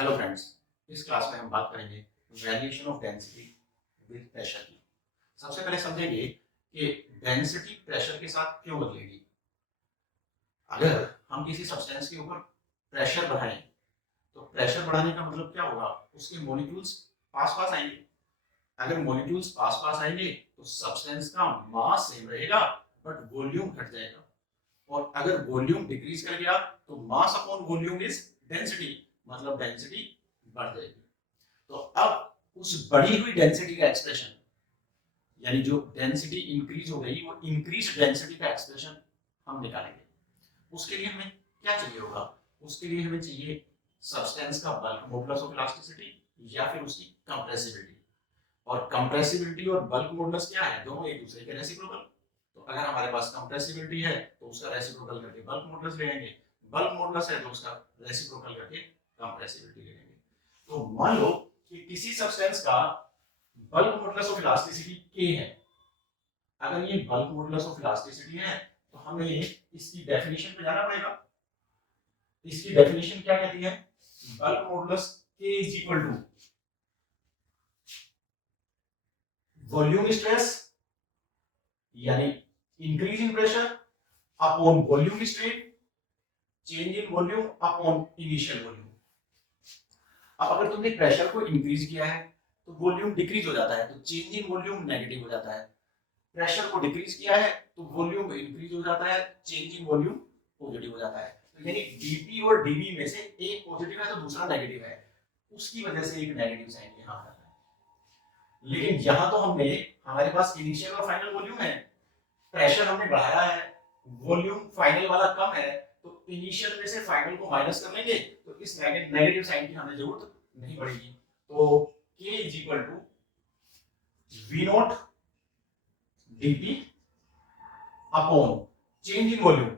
Hello friends, इस class में हम बात करेंगे variation of density with pressure की। सबसे पहले समझेंगे कि डेंसिटी प्रेशर के साथ क्यों बदलेगी। अगर हम किसी सब्सटेंस के ऊपर प्रेशर बढ़ाएं तो प्रेशर बढ़ाने का मतलब क्या होगा, उसके मॉलिक्यूल्स पास पास आएंगे। अगर मॉलिक्यूल्स पास पास आएंगे तो सब्सटेंस का मास सेम रहेगा बट वॉल्यूम घट जाएगा। और अगर वॉल्यूम डिक्रीज कर गया तो mass upon volume is density, मतलब डेंसिटी बढ़ जाएगी। तो अब उस बढ़ी हुई डेंसिटी का एक्सप्रेशन, यानी जो डेंसिटी इंक्रीज हो गई वो इंक्रीज डेंसिटी का एक्सप्रेशन हम निकालेंगे। उसके लिए हमें क्या चाहिए होगा, उसके लिए हमें चाहिए सब्सटेंस का बल्क मॉडुलस ऑफ इलास्टिसिटी या फिर उसकी कंप्रेसिबिलिटी। और कंप्रेसिबिलिटी और बल्क मॉडुलस क्या है, दोनों एक दूसरे के रेसिप्रोकल। तो अगर हमारे पास कंप्रेसिबिलिटी है तो उसका रेसिप्रोकल करके बल्क मॉडुलस ले लेंगे, बल्क मॉडुलस है तो उसका रेसिप्रोकल करके कंप्रेसिबिलिटी ले लेंगे। तो मान लो कि किसी सब्सटेंस का bulk modulus of elasticity k है। अगर ये बल्क मॉडुलस ऑफ इलास्टिसिटी है तो हमें इसकी डेफिनेशन पे जाना पड़ेगा। इसकी डेफिनेशन क्या कहती है, bulk modulus k is equal to volume stress यानी increase in pressure upon volume strain, change in volume upon initial volume. अब अगर तुमने प्रेशर को इंक्रीज किया है तो वॉल्यूम डिक्रीज हो जाता है, तो चेंज इन वॉल्यूम नेगेटिव हो जाता है। प्रेशर को डिक्रीज किया है तो वॉल्यूम इंक्रीज हो जाता है, चेंज इन वॉल्यूम पॉजिटिव हो जाता है। तो यानी dp और dv में से एक पॉजिटिव है तो दूसरा नेगेटिव है, उसकी वजह से एक नेगेटिव साइन यहां आ रहा है। लेकिन यहां तो हमने, हमारे पास इनिशियल और फाइनल वॉल्यूम है, प्रेशर हमने बढ़ाया है, वॉल्यूम फाइनल वाला कम है, तो इनिशियल में से फाइनल को माइनस कर लेंगे तो इस नेगेटिव साइन की हमें जरूरत नहीं पड़ेगी। तो k is equal to v not dp upon change in volume.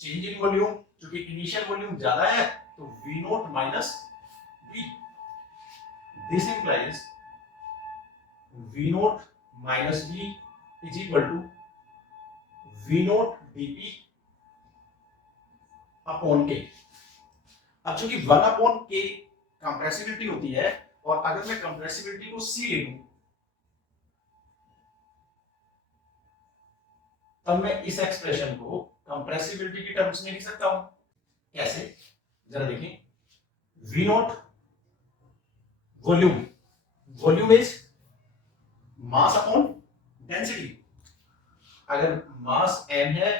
Change in volume क्योंकि इनिशियल वॉल्यूम ज्यादा है तो v not minus v। This implies v not minus v is equal to v not dp upon k। अब चूंकि 1 upon k compressibility होती है, और अगर मैं कंप्रेसिबिलिटी को c ले लूं तब मैं इस एक्सप्रेशन को कंप्रेसिबिलिटी की टर्म्स में लिख सकता हूं। कैसे, जरा देखें। v not volume, volume is mass upon density. अगर मास m है,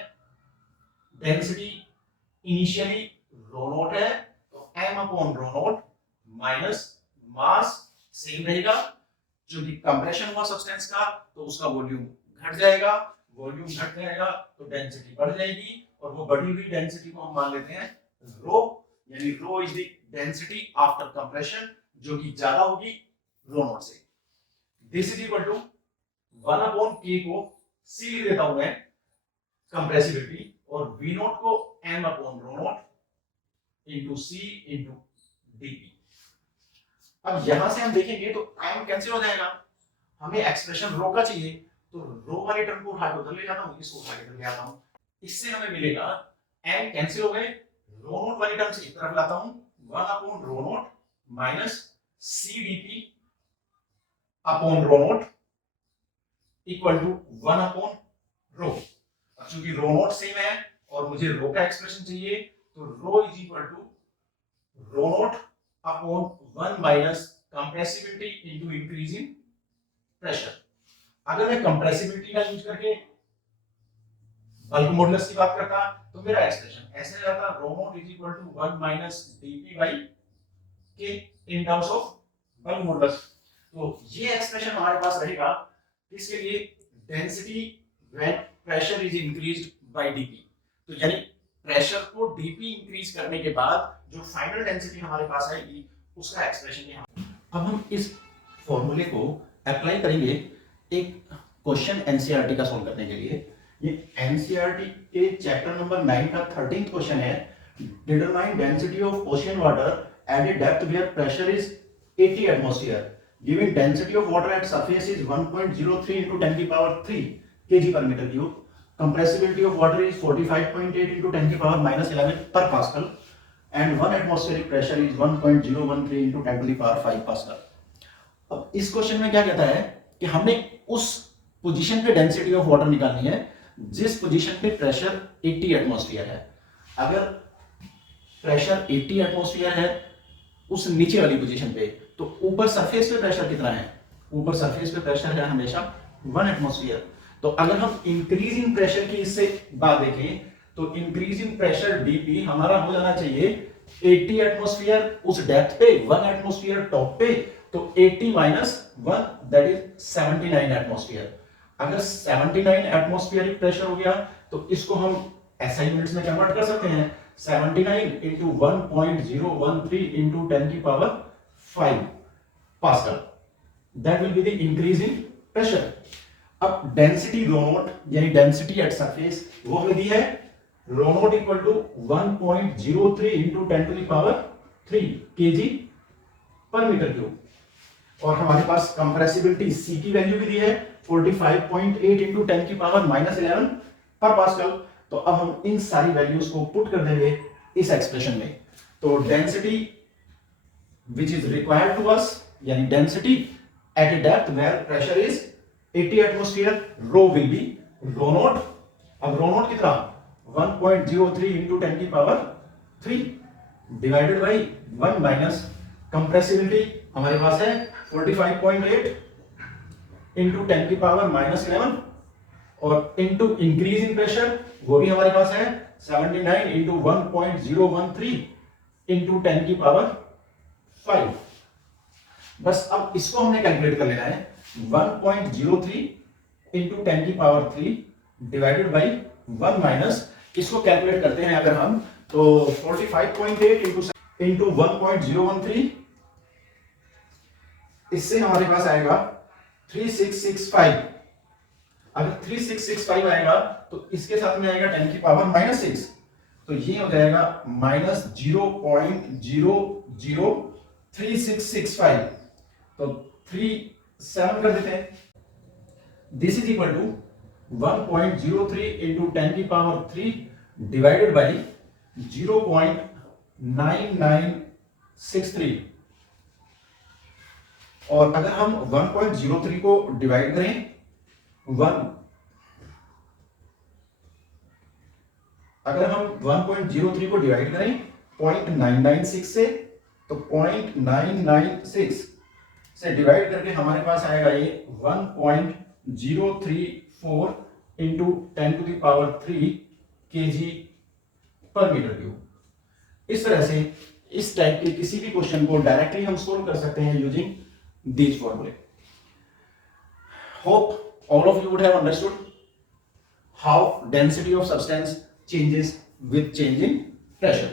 डेंसिटी इनिशियली रो नॉट है, तो m upon rho not minus mass same रहेगा। जो कि कंप्रेशन हुआ सब्सटेंस का तो उसका वॉल्यूम घट जाएगा, वॉल्यूम घट जाएगा तो डेंसिटी बढ़ जाएगी, और वो बढ़ी हुई डेंसिटी को हम मान लेते हैं रो, यानी rho is the density after compression, जो कि ज्यादा होगी रो नॉट से। This is equal to 1 upon k को c लिख देता हूं मैं कंप्रेसिबिलिटी, और v नॉट को m upon rho not into c into dp। अब यहां से हम देखेंगे तो m कैंसिल हो जाएगा, हमें एक्सप्रेशन रो का चाहिए, तो रो वाली टर्म को उठा के उधर ले जाता हूं, इसको उठा के इधर ले आता हूं। इससे हमें मिलेगा m कैंसिल हो गए, रो नॉट वाली टर्म से एक तरफ लाता हूं, 1 upon rho not minus c dp upon rho not equal to 1 upon rho. क्योंकि रो नॉट सेम है और मुझे रो का एक्सप्रेशन चाहिए, तो rho is equal to rho nought upon 1 minus compressibility into increase in pressure. अगर मैं कंप्रेसिबिलिटी का यूज करके बल्क मॉडुलस की बात करता तो मेरा एक्सप्रेशन ऐसे जाता, rho nought is equal to 1 minus dp by k in terms of bulk modulus. तो ये एक्सप्रेशन हमारे पास रहेगा किसके लिए, density when pressure is increased by dp। तो यानी प्रेशर को dp इंक्रीज करने के बाद जो फाइनल डेंसिटी हमारे पास आएगी उसका एक्सप्रेशन यहां। अब हम इस फॉर्मूले को अप्लाई करेंगे एक क्वेश्चन एनसीईआरटी का सॉल्व करने के लिए। ये एनसीईआरटी के चैप्टर नंबर 9 का 13th क्वेश्चन है। Determine density of ocean water at a depth where pressure is 80 atmosphere, giving density of water at surface is 1.03 into 10 की power 3 kg per meter cube, compressibility of water is 45.8 into 10 की power -11 per pascal, and 1 atmospheric pressure is 1.013 into 10 to the power 5 pascal. अब इस question में क्या कहता है कि हमने उस पोजीशन पे डेंसिटी ऑफ वाटर निकालनी है जिस पोजीशन पे प्रेशर 80 एटमॉस्फेयर है। अगर प्रेशर 80 एटमॉस्फेयर है उस नीचे वाली पोजीशन पे, तो ऊपर सरफेस पे प्रेशर कितना है? ऊपर सरफेस पे प्रेशर है हमेशा 1 एटमॉस्फेयर। तो अगर हम इंक्रीज इन प्रेशर की इससे बात देखें तो इंक्रीज इन प्रेशर डीपी हमारा हो जाना चाहिए 80 एटमॉस्फेयर उस डेप्थ पे, 1 एटमॉस्फेयर टॉप पे, तो 80 माइनस 1 दैट इज 79 एटमॉस्फेयर। अगर 79 एटमॉस्फेरिक प्रेशर हो गया तो इसको हम SI यूनिट्स में कन्वर्ट कर सकते हैं। 79 into 1.013 into 10 की power 5 pascal, that will be the increase in pressure. अब डेंसिटी रो नोट यानी डेंसिटी एट सरफेस वो हमें दी है, rho nought equal to 1.03 into 10 to the power 3 kg पर मीटर क्यूब, और हमारे पास कंप्रेसिबिलिटी C की वैल्यू भी दी है 45.8 into 10 की पावर -11 पर पास्कल। तो अब हम इन सारी वैल्यूज को पुट कर देंगे इस एक्सप्रेशन में। तो density which is required to us यानी density at a depth where pressure is 80 atmosphere, rho will be rho nought. अब रो नोट कितना? 1.03 into 10 की power 3 divided by 1 minus compressibility हमारे पास है 45.8 into 10 की पावर -11 और इंटू इंक्रीज इन प्रेशर वो भी हमारे पास है 79 into 1.013 into 10 की पावर 5। बस अब इसको हमने कैलकुलेट कर लेना है 1.03 into 10 की पावर 3 डिवाइडेड बाई 1 माइनस, इसको कैलकुलेट करते हैं अगर हम तो 45.8 into 1.013, इससे हमारे पास आएगा 3665। अगर 3665 आएगा तो इसके साथ में आएगा 10 की पावर -6, तो ये हो जाएगा -0.003665, तो 37 कर देते हैं। This is equal to 1.03 into 10 की पावर 3 डिवाइडेड बाई 0.9963, और अगर हम 1.03 को डिवाइड करें अगर हम 1.03 को डिवाइड करें 0.996 से, तो 0.996 से डिवाइड करके हमारे पास आएगा ये 1.034 into 10 to the power 3 kg पर मीटर क्यूब। इस तरह से इस टाइप के किसी भी क्वेश्चन को डायरेक्टली हम सोल्व कर सकते हैं using these formulae. Hope all of you would have understood how density of substance changes with change in pressure.